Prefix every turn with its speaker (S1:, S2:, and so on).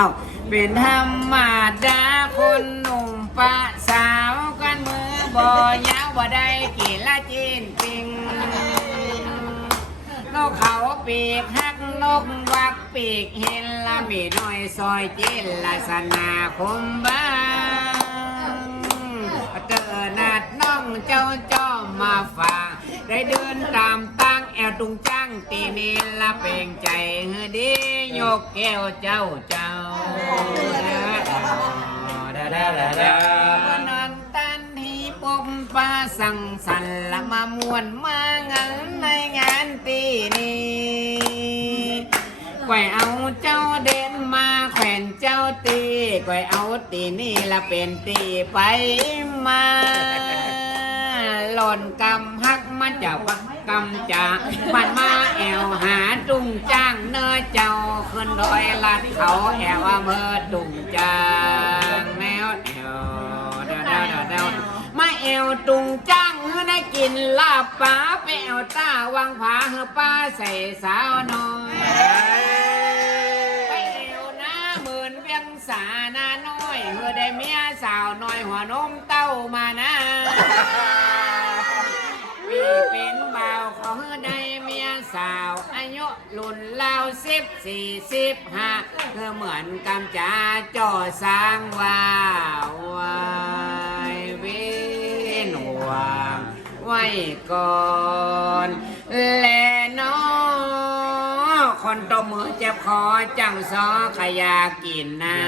S1: เอาเป็นธรรมดาคนหนุ่มปะสาวกันมือบ่ยาวบ่ได้กินละจีนปิงนกเขาปีกหักนกวักปีกเห็นละมีน้อยซอยจินละสนาคมบ้างเจอนาดน้องเจ้าจอมมาฝากได้เดินตามตั้งแอวตุงจ้างตีนีละเปลงใจเฮดี ยกแก้วเจ้าเจ้าดาดาดาดาวนอนตันที่ปมปาสั่งสรรค์ละมามวนมางันในงานตีนี้แกวเอาเจ้าเด่นมาแขวนเจ้าตีแกวเอาตีนี่ละเป็นตีไปมา หล่นกำฮักมันจะวักกำจะมันมาแอวหาจุงจ้างเนื้อเจ้าขึ้นดอยลัดเขาแอวอำเภอจุงจ้างแนวแอวเดาเดาเดาเดามาแอวจุงจ้างเพื่อได้กินลาบปลาไปแอวตาวังผาเฮอป้าใส่สาวน้อยไปเอวหน้าหมื่นเวียงสาหน้าน้อยเพื่อได้เมียสาวน้อยหัวนมเต้ามานะพี่เป็น บ่าวขอให้ได้เมียสาวอายุรุ่นราวสิบสี่สิบห้าเพื่อเหมือนกำจาจ่อสร้างว่าวายเวนวงไว้ก่อนแลน้อคนตบมือเจ็บคอจังซอขยากินนะ